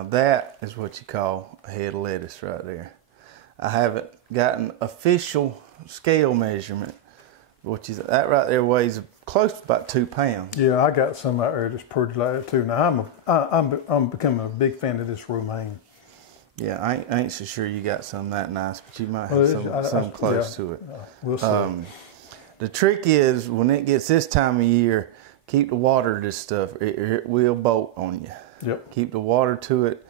Now that is what you call a head of lettuce right there. I haven't gotten official scale measurement, which is that right there weighs close to about 2 pounds. Yeah, I got some out there that's pretty like that too. Now I'm becoming a big fan of this romaine. Yeah, I ain't so sure you got some that nice, but you might have some close to it. We'll see. The trick is when it gets this time of year, keep the water to this stuff. It will bolt on you. Yep. Keep the water to it,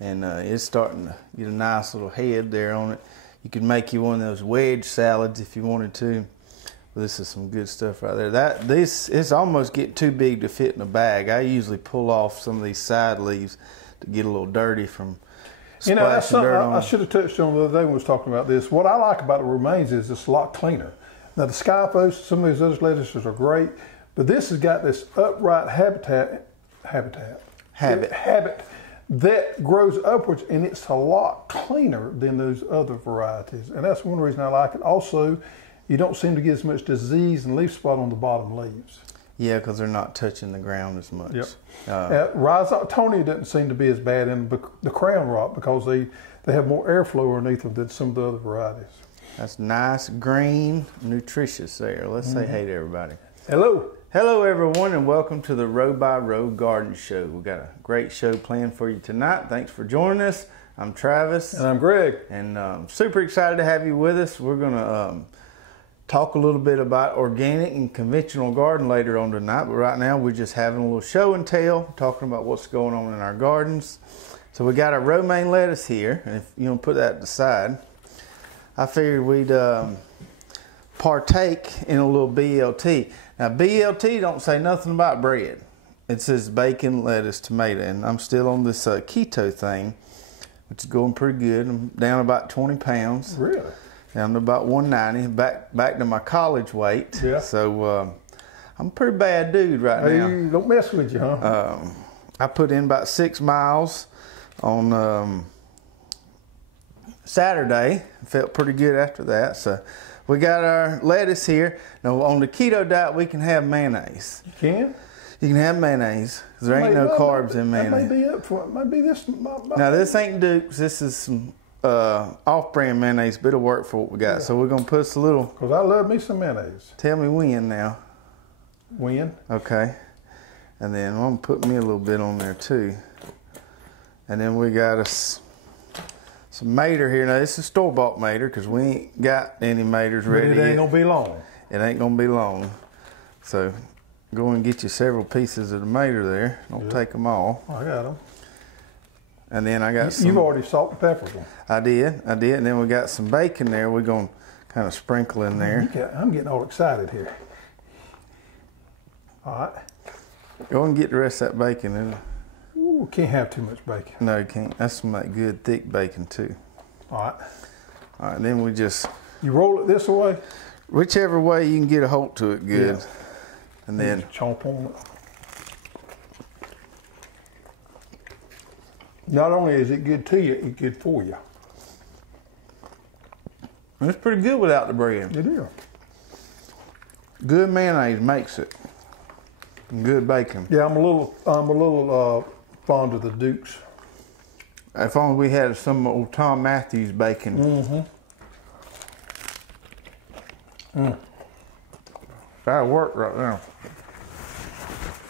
and it's starting to get a nice little head there on it. You could make you one of those wedge salads if you wanted to. This is some good stuff right there. It's almost getting too big to fit in a bag. I usually pull off some of these side leaves to get a little dirty from splashing that's something dirt on I should have touched on the other day when we was talking about this. What I like about the romaines is it's a lot cleaner. Now the Skyphos, some of these other lettuces are great, but this has got this upright habit that grows upwards, and it's a lot cleaner than those other varieties. And that's one reason I like it. Also, you don't seem to get as much disease and leaf spot on the bottom leaves. Yeah, because they're not touching the ground as much. Yep. Rhizoctonia doesn't seem to be as bad in the crown rot because they have more airflow underneath them than some of the other varieties. That's nice, green, nutritious there. Let's say hey to everybody. Hello. Hello, everyone, and welcome to the Row by Row Garden Show. We've got a great show planned for you tonight. Thanks for joining us. I'm Travis. And I'm Greg. And super excited to have you with us. We're going to talk a little bit about organic and conventional garden later on tonight, but right now we're just having a little show and tell, talking about what's going on in our gardens. So we got our romaine lettuce here, and if you want to put that aside, I figured we'd partake in a little BLT. Now BLT don't say nothing about bread. It says bacon, lettuce, tomato, and I'm still on this keto thing, which is going pretty good. I'm down about 20 pounds. Really? Down to about 190, back to my college weight. Yeah. So I'm a pretty bad dude right now. Hey, don't mess with you, huh? I put in about 6 miles on Saturday. Felt pretty good after that. So we got our lettuce here. Now on the keto diet, we can have mayonnaise. You can? You can have mayonnaise because there ain't no carbs in mayonnaise. That may be up for it. Maybe this. Now this ain't Duke's. This is some off-brand mayonnaise, bit of work for what we got. Yeah. So we're gonna put us a little. Cause I love me some mayonnaise. Some when now. When? Okay. And then I'm gonna put me a little bit on there too. And then we got us some mater here. Now this is store-bought mater because we ain't got any maters ready yet. It ain't gonna be long. It ain't gonna be long. So go and get you several pieces of the mater there. Don't take them all. I got them. And then I got some. You've already salt and peppered them. I did. And then we got some bacon there. We're going to kind of sprinkle in there. I'm getting all excited here. All right. Go and get the rest of that bacon in. Ooh, can't have too much bacon. No, you can't. That's some like good thick bacon too. All right. All right, then we just. You roll it this way? Whichever way you can get a hold to it good. Yeah. And then. Just chomp on it. Not only is it good to you, it's good for you. It's pretty good without the bread. It is. Good mayonnaise makes it. And good bacon. Yeah, I'm a little fond of the Dukes. If only we had some old Tom Matthews bacon. That'll work right now.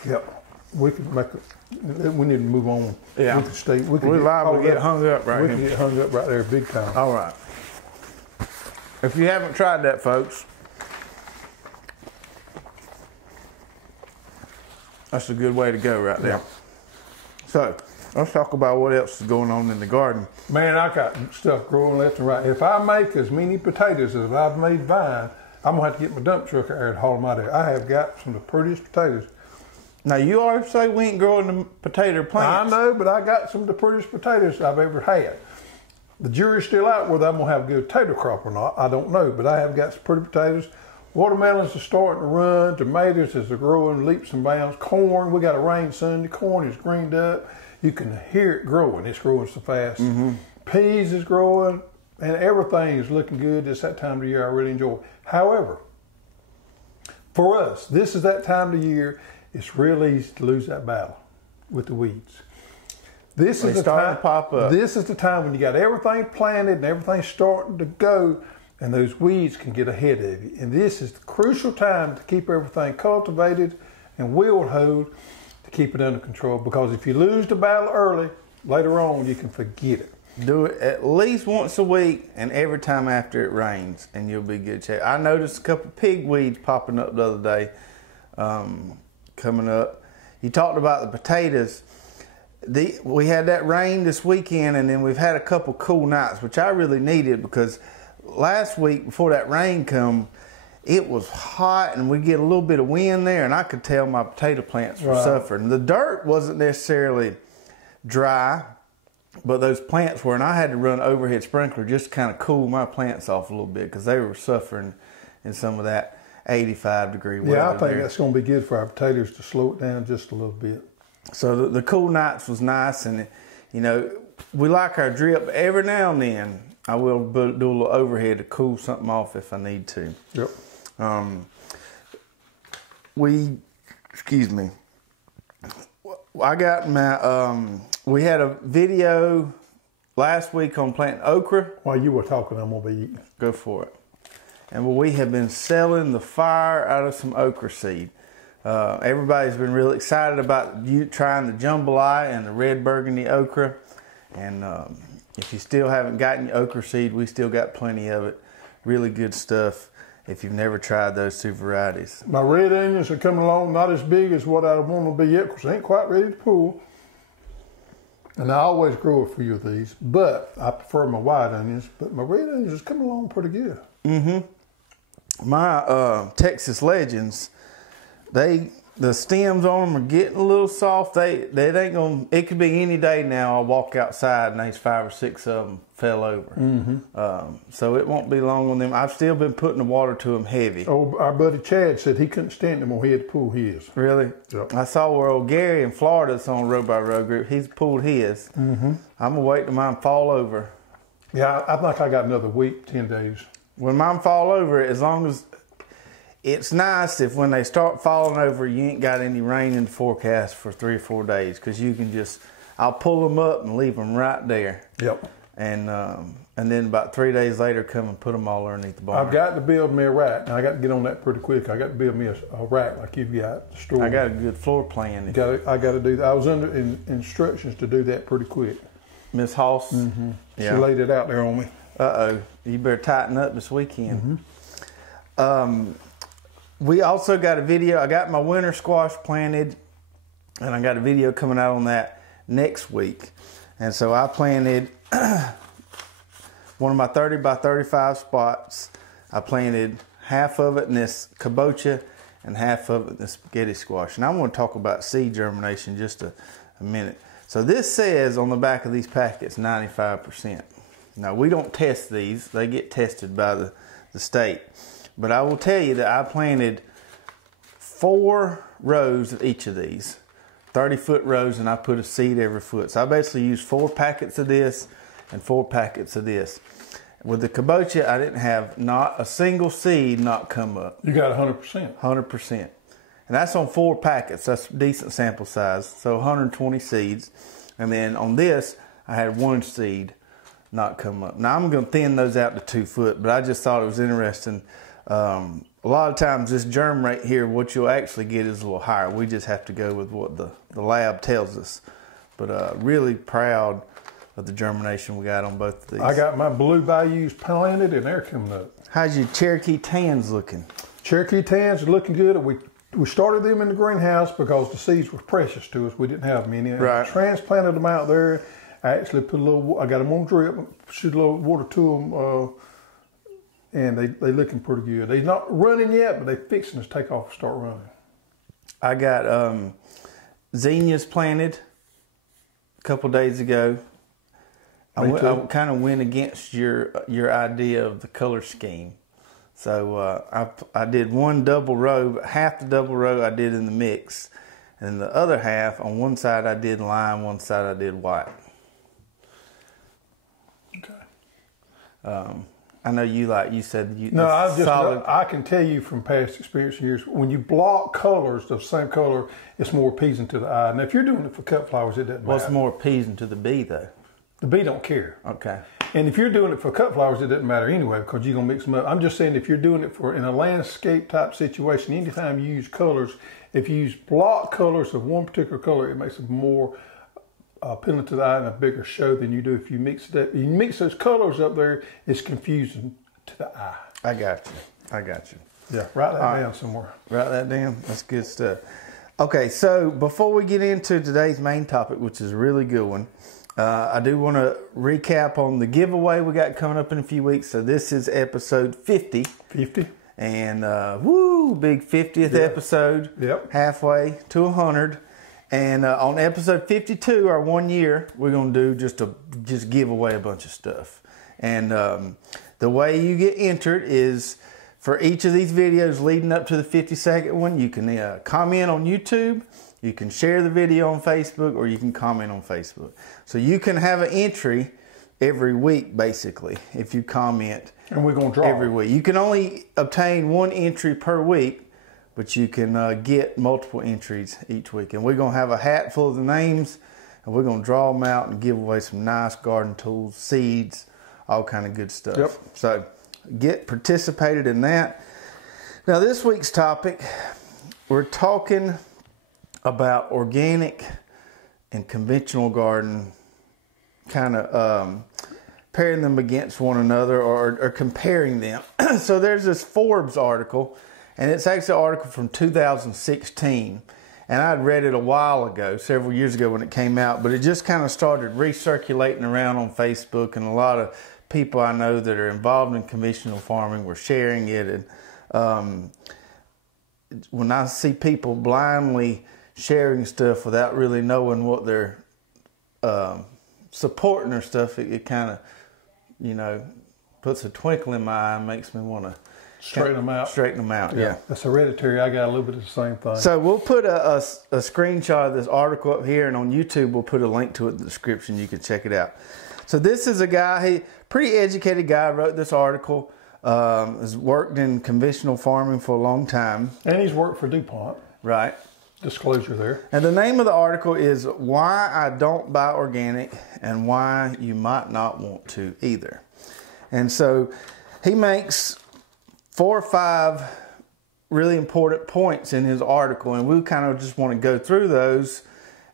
Yep. We could make it. We need to move on. Yeah. We're liable to get hung up right here. We can get hung up right there big time. All right. If you haven't tried that, folks, that's a good way to go right there. Yeah. So, let's talk about what else is going on in the garden. Man, I got stuff growing left and right. If I make as many potatoes as I've made vine, I'm going to have to get my dump truck out there and haul them out there. I have got some of the prettiest potatoes. Now, you always say we ain't growing the potato plants. I know, but I got some of the prettiest potatoes I've ever had. The jury's still out whether I'm going to have a good potato crop or not. I don't know, but I have got some pretty potatoes. Watermelons are starting to run. Tomatoes is growing leaps and bounds. Corn, we got a rain Sunday. Corn is greened up. You can hear it growing. It's growing so fast. Peas is growing, and everything is looking good. It's that time of the year I really enjoy. However, for us, this is that time of the year. It's real easy to lose that battle with the weeds. This is the time to pop up. This is the time when you got everything planted and everything's starting to go, and those weeds can get ahead of you. And this is the crucial time to keep everything cultivated and wheel hoed to keep it under control. Because if you lose the battle early, later on you can forget it. Do it at least once a week and every time after it rains, and you'll be good shape. I noticed a couple of pig weeds popping up the other day, coming up. You talked about the potatoes. We had that rain this weekend, and then we've had a couple cool nights, which I really needed, because last week before that rain come, it was hot and we get a little bit of wind there, and I could tell my potato plants were suffering. The dirt wasn't necessarily dry, but those plants were, and I had to run overhead sprinkler just to kind of cool my plants off a little bit, because they were suffering in some of that 85-degree weather. Yeah, I think that's going to be good for our potatoes to slow it down just a little bit. So the cool nights was nice, and you know, we like our drip. Every now and then I will do a little overhead to cool something off if I need to. Yep. Excuse me. I got my, we had a video last week on planting okra. While you were talking, I'm going to be eating. Go for it. And we have been selling the fire out of some okra seed. Everybody's been really excited about you trying the jambalaya and the red burgundy okra. And if you still haven't gotten your okra seed, we still got plenty of it. Really good stuff if you've never tried those two varieties. My red onions are coming along, not as big as what I want them to be yet, because they ain't quite ready to pull. And I always grow a few of these, but I prefer my white onions. But my red onions is coming along pretty good. Mm-hmm. My Texas Legends, the stems on them are getting a little soft. They ain't gonna. It could be any day now. I'll walk outside and there's 5 or 6 of them fell over. Mm-hmm. So it won't be long on them. I've still been putting the water to them heavy. Oh, our buddy Chad said he couldn't stand them or he had to pull his. Really? Yep. I saw where old Gary in Florida that's on Row by Row group. He's pulled his. Mm-hmm. I'm gonna wait till mine fall over. Yeah, I think I got another week, 10 days. When mine fall over, as long as it's nice if when they start falling over, you ain't got any rain in the forecast for 3 or 4 days, because you can I'll pull them up and leave them right there. Yep. And then about 3 days later, come and put them all underneath the barn. I've got to build me a rack. Now I got to get on that pretty quick. I got to build me a rack like you've got the store. I got a good floor plan. I got to do that. I was under instructions to do that pretty quick. Miss Hoss? Mm-hmm. Yeah. She laid it out there on me. Uh-oh. You better tighten up this weekend. Mm-hmm. We also got a video. I got my winter squash planted, and I got a video coming out on that next week. And so I planted one of my 30 by 35 spots. I planted half of it in this kabocha and half of it in the spaghetti squash. And I want to talk about seed germination just a minute. So this says on the back of these packets 95%. Now we don't test these. They get tested by the state. But I will tell you that I planted 4 rows of each of these, 30-foot rows, and I put a seed every foot. So I basically used 4 packets of this and 4 packets of this. With the kabocha, I didn't have not a single seed not come up. You got 100%. 100%. And that's on 4 packets. That's a decent sample size. So 120 seeds. And then on this, I had 1 seed not come up. Now I'm going to thin those out to 2 foot, but I just thought it was interesting. A lot of times this germ rate here, what you'll actually get is a little higher. We just have to go with what the lab tells us. But really proud of the germination we got on both of these. I got my blue bayous planted and they're coming up. How's your Cherokee tans looking? Cherokee tans are looking good. We started them in the greenhouse because the seeds were precious to us. We didn't have many. Right. I transplanted them out there. I actually put a little, I got them on drip, shoot a little water to them, and they looking pretty good. They're not running yet, but they fixing to take off and start running. I got zinnias planted a couple days ago. I kind of went against your idea of the color scheme. So I did 1 double row, but half the double row I did in the mix. And the other half, on one side I did lime, one side I did white. Okay. I know you said you. No, solid. I can tell you from past experience and years, when you block colors the same color, it's more appeasing to the eye. And if you're doing it for cut flowers, it doesn't matter. What's more appeasing to the bee, though? The bee don't care. Okay. And if you're doing it for cut flowers, it doesn't matter anyway because you're going to mix them up. I'm just saying if you're doing it for in a landscape type situation, anytime you use colors, if you use block colors of one particular color, it makes it more appealing to the eye and a bigger show than you do if you mix it up. You mix those colors up there, it's confusing to the eye. I got you. Yeah, write that down somewhere. Write that down. That's good stuff. Okay, so before we get into today's main topic, which is a really good one, I do want to recap on the giveaway we got coming up in a few weeks. So this is episode 50. 50. And big 50th episode. Yep. Halfway to 100. And on episode 52, our 1 year, we're going to do just give away a bunch of stuff. And the way you get entered is for each of these videos leading up to the 52nd one, you can comment on YouTube. You can share the video on Facebook, or you can comment on Facebook. So you can have an entry every week, basically, if you comment. And we're going to draw every week. You can only obtain one entry per week, but you can get multiple entries each week. And we're going to have a hat full of the names, and we're going to draw them out and give away some nice garden tools, seeds, all kind of good stuff. Yep. So participated in that. Now, this week's topic, we're talking about organic and conventional garden, kind of pairing them against one another or comparing them. So there's this Forbes article, and it's actually an article from 2016. And I'd read it a while ago, several years ago when it came out, but it just kind of started recirculating around on Facebook, and a lot of people I know that are involved in conventional farming were sharing it. And when I see people blindly sharing stuff without really knowing what they're supporting or stuff, it kind of, puts a twinkle in my eye and makes me want to straighten them out. Yeah. That's hereditary. I got a little bit of the same thing. So we'll put a screenshot of this article up here, and on YouTube we'll put a link to it in the description. You can check it out. So this is a guy, pretty educated guy, wrote this article, has worked in conventional farming for a long time. And he's worked for DuPont. Right. Disclosure there. And the name of the article is Why I Don't Buy Organic and Why You Might Not Want to Either. And so he makes 4 or 5 really important points in his article, and we kind of just want to go through those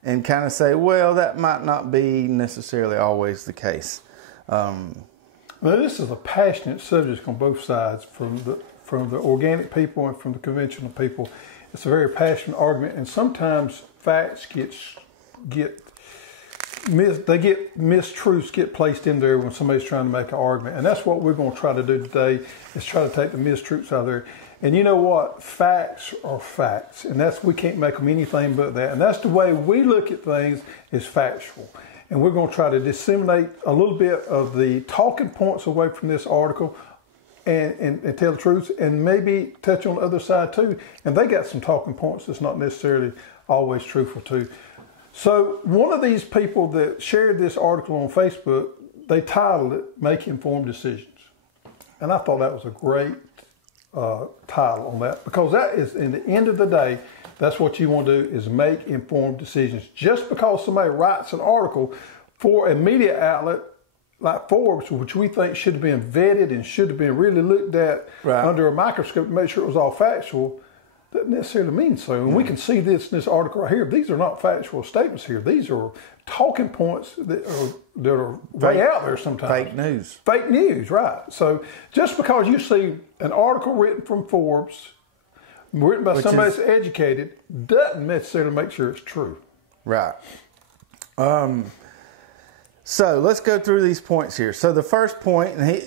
and kind of say, well, that might not be necessarily always the case. Now, this is a passionate subject on both sides, from the organic people and from the conventional people. It's a very passionate argument, and sometimes facts get mistruths get placed in there when somebody's trying to make an argument, and that's what we're going to try to do today, is try to take the mistruths out of there. And you know what? Facts are facts, and we can't make them anything but that. And that's the way we look at things, is factual. And we're going to try to disseminate a little bit of the talking points away from this article and tell the truth, and maybe touch on the other side too. And they got some talking points that's not necessarily always truthful too. So one of these people that shared this article on Facebook, they titled it Make Informed Decisions. And I thought that was a great title on that, because that is, in the end of the day, that's what you want to do, is make informed decisions. Just because somebody writes an article for a media outlet like Forbes, which we think should have been vetted and should have been really looked at under a microscope to make sure it was all factual, doesn't necessarily mean so. And we can see this in this article right here. These are not factual statements here. These are talking points that are way out there sometimes. Fake news. Fake news, right. So just because you see an article written from Forbes, written by somebody that's educated, doesn't necessarily make sure it's true. Right. So let's go through these points here. So the first point, and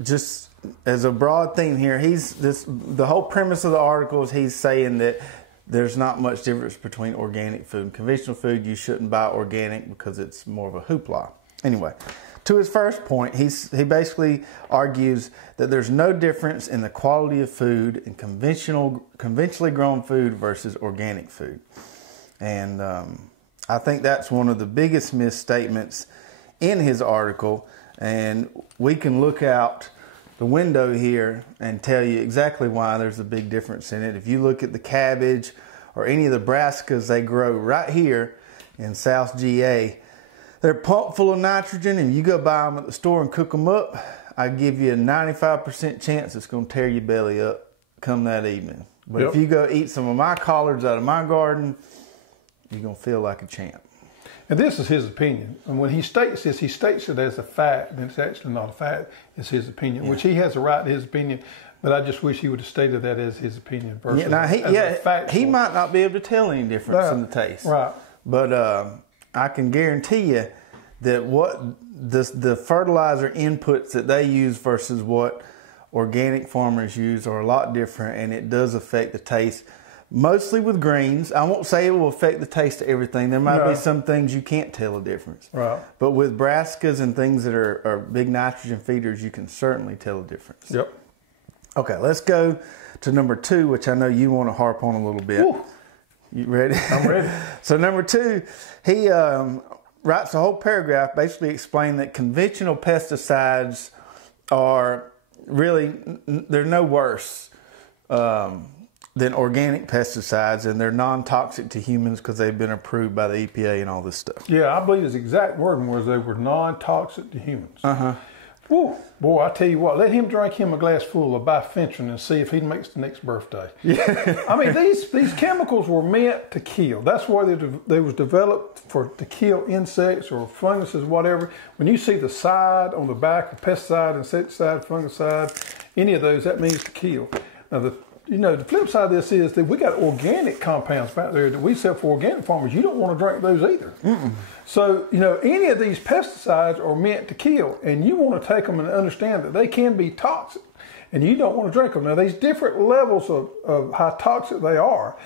just as a broad theme here, the whole premise of the article is he's saying that there's not much difference between organic food and conventional food. You shouldn't buy organic because it's more of a hoopla. Anyway, to his first point, he basically argues that there's no difference in the quality of food in conventionally grown food versus organic food. And I think that's one of the biggest misstatements in his article. And we can look out the window here and tell you exactly why there's a big difference in it. If you look at the cabbage or any of the brassicas they grow right here in South GA, they're pumped full of nitrogen, and you go buy them at the store and cook them up, I give you a 95% chance it's going to tear your belly up come that evening. But if you go eat some of my collards out of my garden, you're going to feel like a champ. And this is his opinion. And when he states this, he states it as a fact, and it's actually not a fact, it's his opinion, which he has a right to his opinion. But I just wish he would have stated that as his opinion versus he might not be able to tell any difference in the taste. Right. But I can guarantee you that what the fertilizer inputs that they use versus what organic farmers use are a lot different, and it does affect the taste. Mostly with greens. I won't say it will affect the taste of everything. There might be some things you can't tell a difference. Right. But with brassicas and things that are big nitrogen feeders, you can certainly tell a difference. Yep. Okay, let's go to number 2, which I know you want to harp on a little bit. Ooh. You ready? I'm ready. So number 2, he writes a whole paragraph basically explaining that conventional pesticides are really, they're no worse than organic pesticides, and they're non-toxic to humans because they've been approved by the EPA and all this stuff. Yeah, I believe his exact wording was they were non-toxic to humans. Whew. Boy, I tell you what, let him drink him a glass full of bifenthrin and see if he makes the next birthday. Yeah. I mean, these chemicals were meant to kill. That's why they was developed to kill insects or funguses, whatever. When you see the side on the back of pesticide, insecticide, fungicide, any of those, that means to kill. Now, the flip side of this is that we got organic compounds back there that we sell for organic farmers. You don't want to drink those either. So, any of these pesticides are meant to kill, and you want to take them and understand that they can be toxic, and you don't want to drink them. Now, there's different levels of how toxic they are,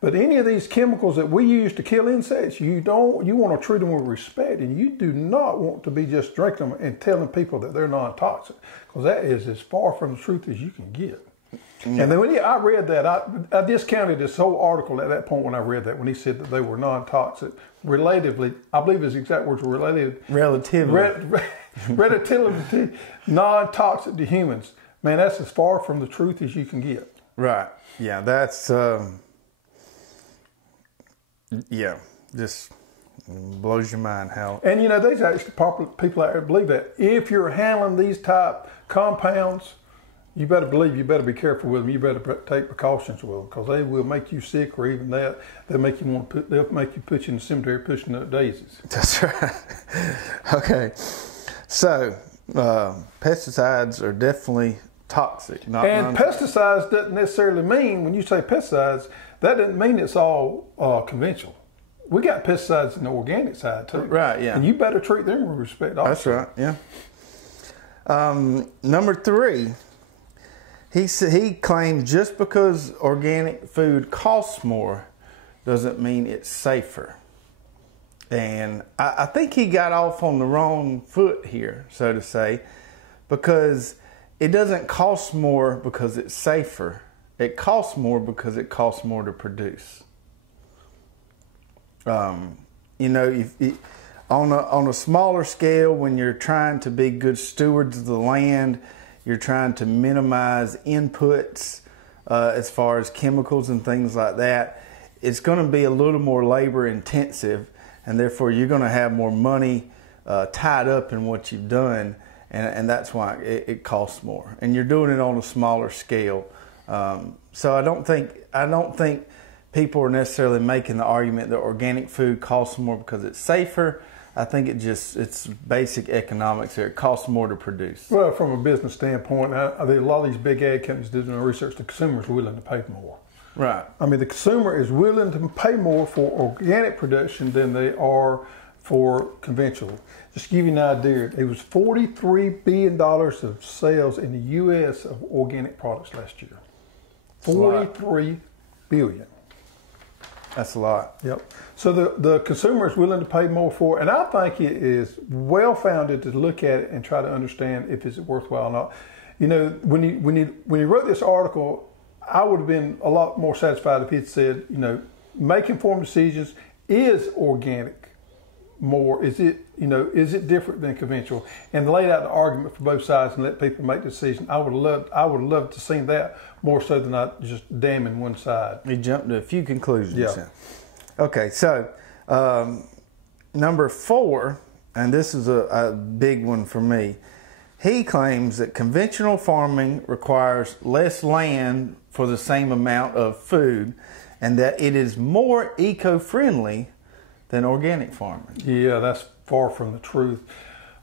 but any of these chemicals that we use to kill insects, you want to treat them with respect, and you do not want to be just drinking them and telling people that they're non-toxic, because that is as far from the truth as you can get. Yeah. And then when I read that, I discounted this whole article at that point when I read that, when he said that they were non-toxic. Relatively, I believe his exact words were relatively non-toxic to humans. Man, that's as far from the truth as you can get. Right. Yeah, that's, just blows your mind how. And there's actually popular people out there that believe that if you're handling these type compounds, you better be careful with them. You better take precautions with them, because they will make you sick, or even that they'll make you put you in the cemetery pushing up daisies. That's right. Okay, so pesticides are definitely toxic. Pesticides doesn't necessarily mean, when you say pesticides, that doesn't mean it's all conventional. We got pesticides in the organic side too. Right. Yeah. And you better treat them with respect also. That's right. Yeah. Number 3. He claimed just because organic food costs more doesn't mean it's safer. And I think he got off on the wrong foot here, so to say, because it doesn't cost more because it's safer. It costs more because it costs more to produce. On a smaller scale, when you're trying to be good stewards of the land, you're trying to minimize inputs as far as chemicals and things like that, it's going to be a little more labor intensive, and therefore you're going to have more money tied up in what you've done, and that's why it costs more. And you're doing it on a smaller scale. So I don't think people are necessarily making the argument that organic food costs more because it's safer. I think it's basic economics here. It costs more to produce. Well, from a business standpoint, I think a lot of these big ag companies did their research. The consumer is willing to pay more. Right. I mean, the consumer is willing to pay more for organic production than they are for conventional. Just to give you an idea, it was $43 billion of sales in the U.S. of organic products last year. $43 billion. That's a lot. Yep. So the consumer is willing to pay more for it, and I think it is well founded to look at it and try to understand if it's worthwhile or not. When he wrote this article, I would have been a lot more satisfied if he'd said, make informed decisions. Is organic more? Is it different than conventional? And laid out the argument for both sides and let people make the decision. I would love to see that more so than I just damning one side. You jumped to a few conclusions. Yeah. Okay, so number 4, and this is a big one for me. He claims that conventional farming requires less land for the same amount of food, and that it is more eco-friendly than organic farming. Yeah, that's far from the truth.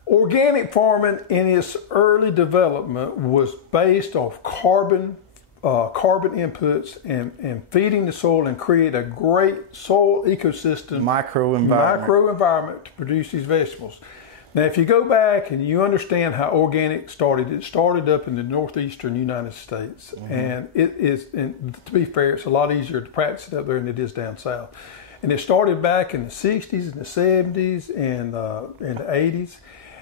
Organic farming in its early development was based off carbon inputs and feeding the soil and create a great soil ecosystem, microenvironment to produce these vegetables. Now, if you go back and you understand how organic started, it started up in the northeastern United States, and it is. And to be fair, it's a lot easier to practice it up there than it is down south. And it started back in the 60s and the 70s and in the 80s.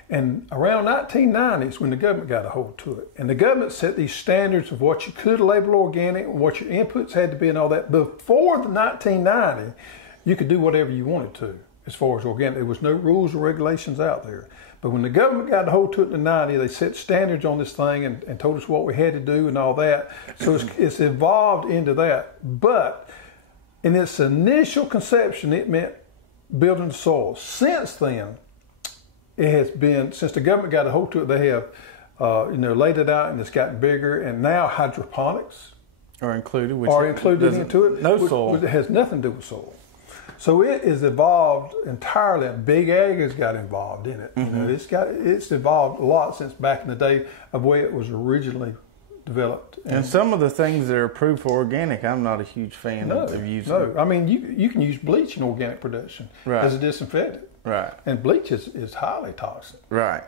And around 1990s when the government got a hold to it. And the government set these standards of what you could label organic, what your inputs had to be and all that. Before the 1990, you could do whatever you wanted to as far as organic. There was no rules or regulations out there. But when the government got a hold to it in the 90s, they set standards on this thing and told us what we had to do and all that. So it's evolved into that. But in its initial conception, it meant building the soil. Since then, it has been, since the government got a hold to it, they have laid it out and it's gotten bigger, and now hydroponics are included into it. No soil. It has nothing to do with soil. So it is evolved entirely. Big Ag has got involved in it. It's evolved a lot since back in the day of the way it was originally developed. And some of the things that are approved for organic, I'm not a huge fan of using. No, I mean you can use bleach in organic production as a disinfectant. Right. And bleach is highly toxic. Right.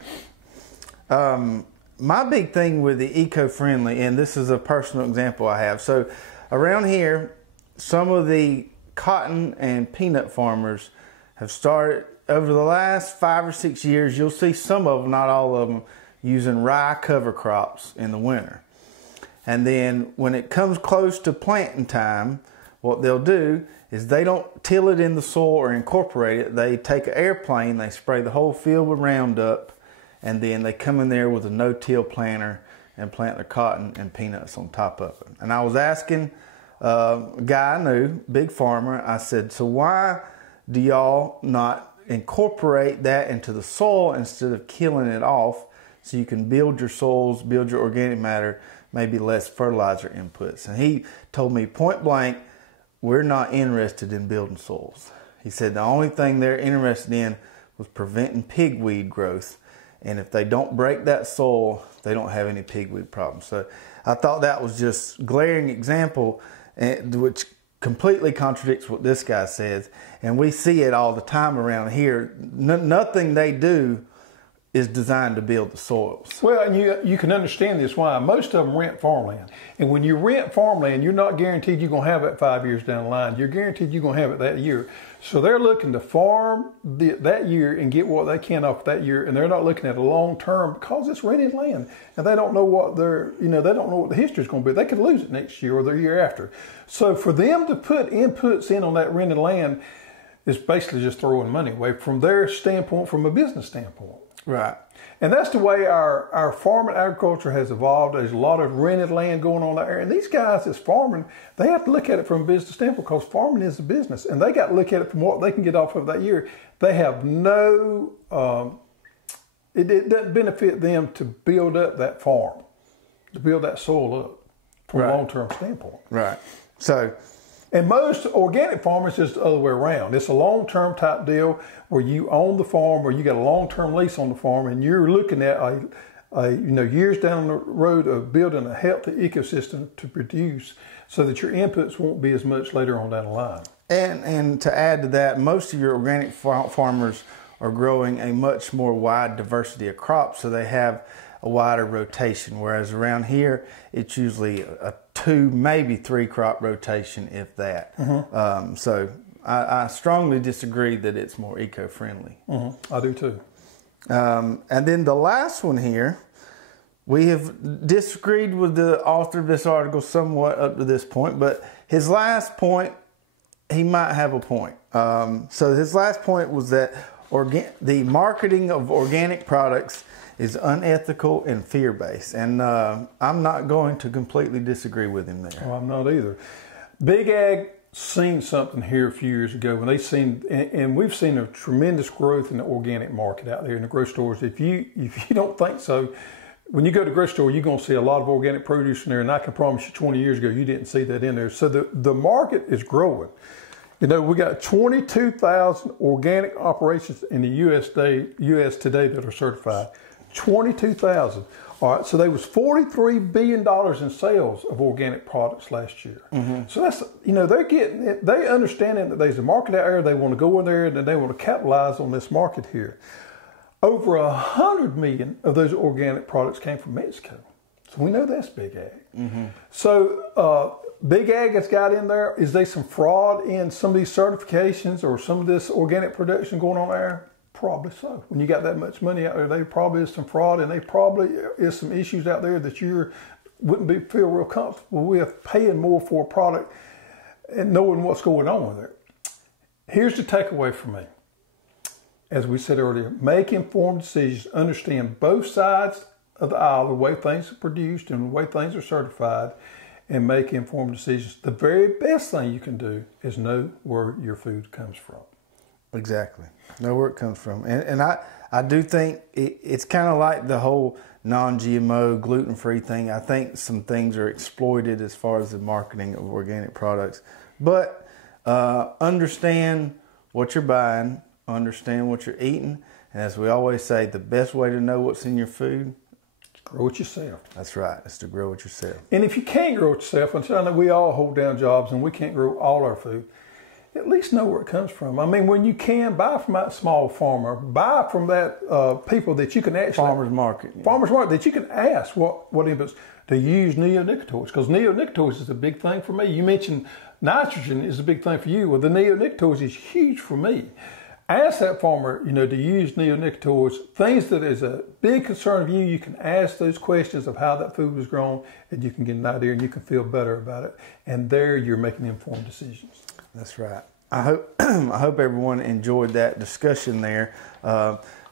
My big thing with the eco-friendly, and this is a personal example I have. So around here, some of the cotton and peanut farmers have started, over the last 5 or 6 years, you'll see some of them, not all of them, using rye cover crops in the winter. And then when it comes close to planting time, what they'll do is they don't till it in the soil or incorporate it. They take an airplane, they spray the whole field with Roundup, and then they come in there with a no-till planter and plant their cotton and peanuts on top of it. And I was asking a guy I knew, big farmer, I said, so why do y'all not incorporate that into the soil instead of killing it off so you can build your soils, build your organic matter, maybe less fertilizer inputs? And he told me point blank, we're not interested in building soils. He said the only thing they're interested in was preventing pigweed growth. And if they don't break that soil, they don't have any pigweed problems. So I thought that was just a glaring example, which completely contradicts what this guy says. And we see it all the time around here. Nothing they do is designed to build the soils. Well, and you can understand this why. Most of them rent farmland. And when you rent farmland, you're not guaranteed you're going to have it 5 years down the line. You're guaranteed you're going to have it that year. So they're looking to farm that year and get what they can off that year. And they're not looking at a long term because it's rented land. And they don't know what they don't know what the history is going to be. They could lose it next year or the year after. So for them to put inputs in on that rented land is basically just throwing money away from their standpoint, from a business standpoint. Right. And that's the way our farm and agriculture has evolved. There's a lot of rented land going on there. And these guys that's farming, they have to look at it from a business standpoint because farming is a business. And they got to look at it from what they can get off of that year. They have no, it doesn't benefit them to build up that farm, to build that soil up from a long-term standpoint. Right. So, and most organic farmers is the other way around. It's a long-term type deal where you own the farm or you got a long-term lease on the farm and you're looking at years down the road of building a healthy ecosystem to produce so that your inputs won't be as much later on down the line. And to add to that, most of your organic farmers are growing a much more wide diversity of crops, so they have a wider rotation, whereas around here it's usually a 2, maybe 3 crop rotation, if that. So I strongly disagree that it's more eco-friendly. I do too. And then the last one here, we have disagreed with the author of this article somewhat up to this point, but his last point, he might have a point. So his last point was that the marketing of organic products is unethical and fear-based. And I'm not going to completely disagree with him there. Well, I'm not either. Big Ag seen something here a few years ago when they seen, and we've seen a tremendous growth in the organic market out there in the grocery stores. If you don't think so, when you go to the grocery store, you're going to see a lot of organic produce in there, and I can promise you 20 years ago, you didn't see that in there. So the market is growing. You know, we got 22,000 organic operations in the U.S. today that are certified. 22,000. All right, so there was $43 billion in sales of organic products last year. So that's, you know, they understanding that there's a market out there. They want to go in there and they want to capitalize on this market here. Over 100 million of those organic products came from Mexico. So we know that's Big Ag. So Big Ag has got in there. Is there some fraud in some of these certifications or some of this organic production going on there? Probably so. When you got that much money out there, there probably is some fraud, and there probably is some issues out there that you wouldn't feel real comfortable with paying more for a product and knowing what's going on with it. Here's the takeaway for me. As we said earlier, make informed decisions, understand both sides of the aisle, the way things are produced and the way things are certified, and make informed decisions. The very best thing you can do is know where your food comes from. Exactly. Know where it comes from. And I do think it's kind of like the whole non-GMO, gluten-free thing. I think some things are exploited as far as the marketing of organic products. But understand what you're buying, understand what you're eating. And as we always say, the best way to know what's in your food, grow it yourself. That's right. It's to grow it yourself. And if you can't grow it yourself, and I know we all hold down jobs and we can't grow all our food, at least know where it comes from. I mean, when you can, buy from that small farmer, buy from that people that you can actually... Farmer's market. Yeah. Farmer's market, that you can ask what inputs to use neonicotinoids, because neonicotinoids is a big thing for me. You mentioned nitrogen is a big thing for you. Well, the neonicotinoids is huge for me. Ask that farmer, you know, to use neonicotinoids, things that is a big concern of you. You can ask those questions of how that food was grown, and you can get an idea, and you can feel better about it. And there, you're making informed decisions. That's right. I hope everyone enjoyed that discussion there.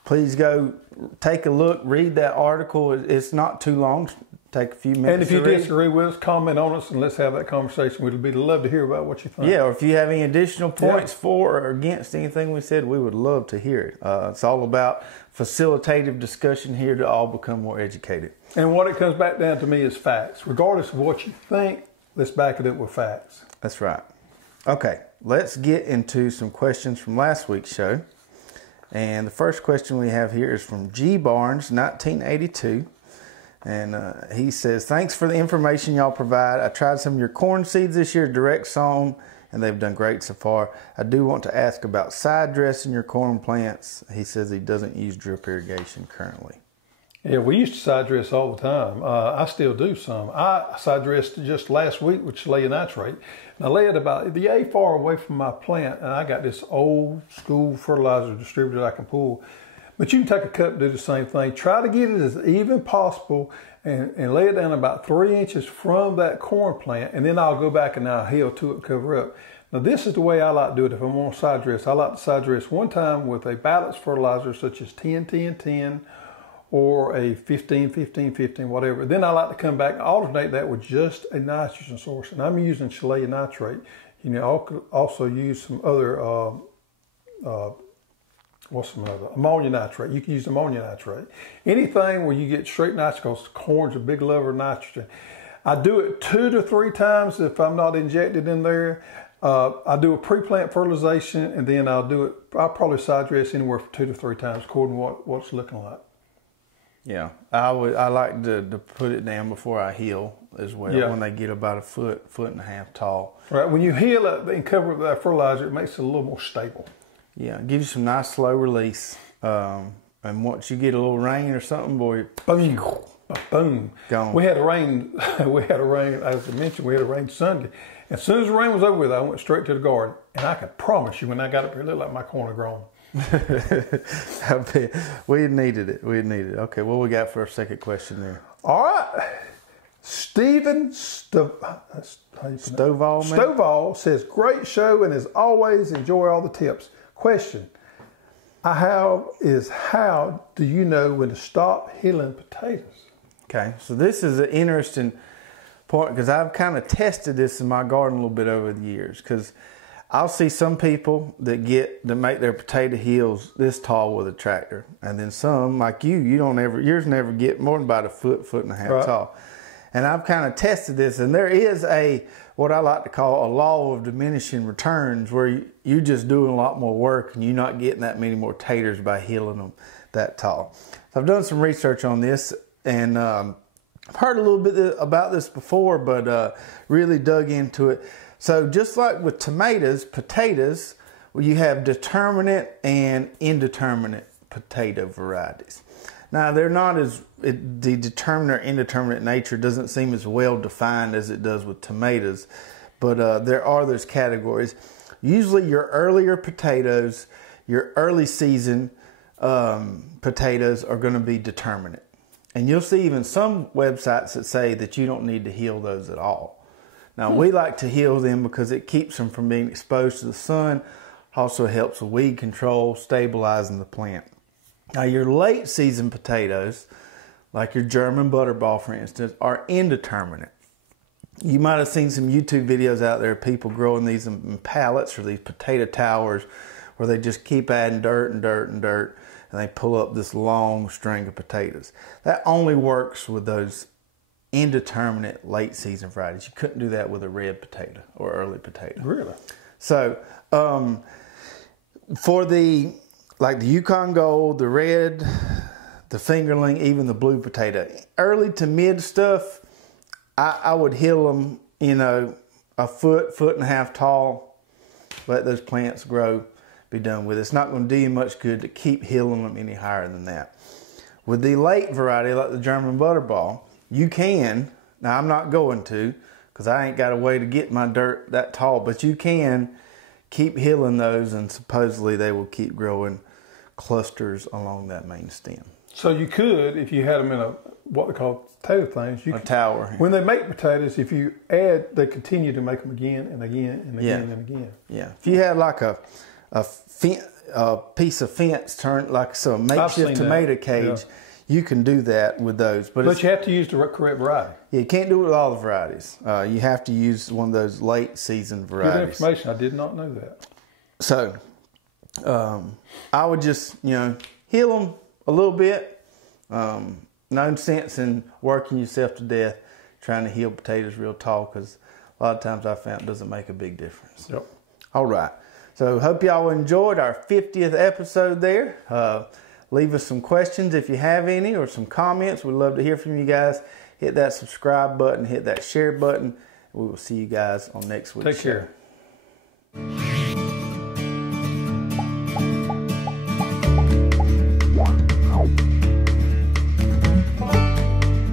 Please go take a look, read that article. It's not too long. Take a few minutes. And if you disagree with us, comment on us and let's have that conversation. We'd love to hear about what you think. Yeah, or if you have any additional points for or against anything we said, we would love to hear it. It's all about facilitative discussion here to all become more educated. And what it comes back down to me is facts. Regardless of what you think, let's back it up with facts. That's right. Okay, let's get into some questions from last week's show. And the first question we have here is from G. Barnes, 1982. And he says, thanks for the information y'all provide. I tried some of your corn seeds this year, direct sown, and they've done great so far. I do want to ask about side dressing your corn plants. He says he doesn't use drip irrigation currently. Yeah, we used to side dress all the time. I still do some. I side dressed just last week with Chelea nitrate. And I lay it about the A far away from my plant, and I got this old school fertilizer distributor I can pull. But you can take a cup and do the same thing. Try to get it as even possible and lay it down about 3 inches from that corn plant, and then I'll go back and I'll heel to it, cover up. Now this is the way I like to do it if I'm on side dress. I like to side dress one time with a balanced fertilizer such as 10-10-10 or a 15-15-15, whatever. Then I like to come back and alternate that with just a nitrogen source. And I'm using Chelea nitrate. You know, I could also use some other, ammonia nitrate. You can use ammonia nitrate. Anything where you get straight nitrogen, because corn's a big lover of nitrogen. I do it 2 to 3 times if I'm not injected in there. I do a pre-plant fertilization, and then I'll probably side dress anywhere from 2 to 3 times according to what it's looking like. Yeah, I like to put it down before I heel as well. Yeah. When they get about a foot and a half tall. Right. When you heel it and cover it with that fertilizer, it makes it a little more stable. Yeah, it gives you some nice slow release. And once you get a little rain or something, boy, boom, gone. We had a rain. As I mentioned, we had a rain Sunday. As soon as the rain was over with, I went straight to the garden, and I can promise you, when I got up here, it looked like my corn had grown. We needed it. Okay, what we got for our second question there? All right. Stephen Stovall says, great show, and as always, enjoy all the tips. Question, I have is, how do you know when to stop healing potatoes? Okay, so this is an interesting point because I've kind of tested this in my garden a little bit over the years, because I'll see some people that make their potato hills this tall with a tractor, and then some like yours never get more than about a foot and a half tall. And I've kind of tested this, and there is what I like to call a law of diminishing returns, where you're just doing a lot more work and you're not getting that many more taters by healing them that tall. So I've done some research on this, and I've heard a little bit about this before, but really dug into it. So just like with potatoes, well, you have determinate and indeterminate potato varieties. Now, they're not the determinate or indeterminate nature doesn't seem as well defined as it does with tomatoes, but there are those categories. Usually your earlier potatoes, your early season potatoes are going to be determinate. And you'll see even some websites that say that you don't need to heal those at all. Now, we like to heal them because it keeps them from being exposed to the sun, also helps with weed control, stabilizing the plant. Now, your late season potatoes, like your German butterball, for instance, are indeterminate. You might have seen some YouTube videos out there of people growing these in pallets or these potato towers where they just keep adding dirt and dirt and dirt, and they pull up this long string of potatoes. That only works with those indeterminate late season varieties. You couldn't do that with a red potato or early potato. Really? So for the Yukon Gold, the red, the fingerling, even the blue potato, early to mid stuff, I would heal them, a foot and a half tall. Let those plants grow, be done with it. It's not going to do you much good to keep healing them any higher than that. With the late variety, like the German butterball, you can, now I'm not going to, because I ain't got a way to get my dirt that tall, but you can keep healing those, and supposedly they will keep growing clusters along that main stem. So you could, if you had them in what they call potato things, A tower. When they make potatoes, if you add, they continue to make them again and again and again and again. Yeah. If you had like a piece of fence turned like some makeshift tomato cage, you can do that with those. But you have to use the correct variety. Yeah, you can't do it with all the varieties. You have to use one of those late season varieties. Good information. I did not know that. So I would just, heal them a little bit. No sense in working yourself to death trying to heal potatoes real tall, because a lot of times I found it doesn't make a big difference. Yep. All right. So hope y'all enjoyed our 50th episode there. Leave us some questions if you have any, or some comments. We'd love to hear from you guys. Hit that subscribe button, hit that share button. We will see you guys on next week's show. Take care.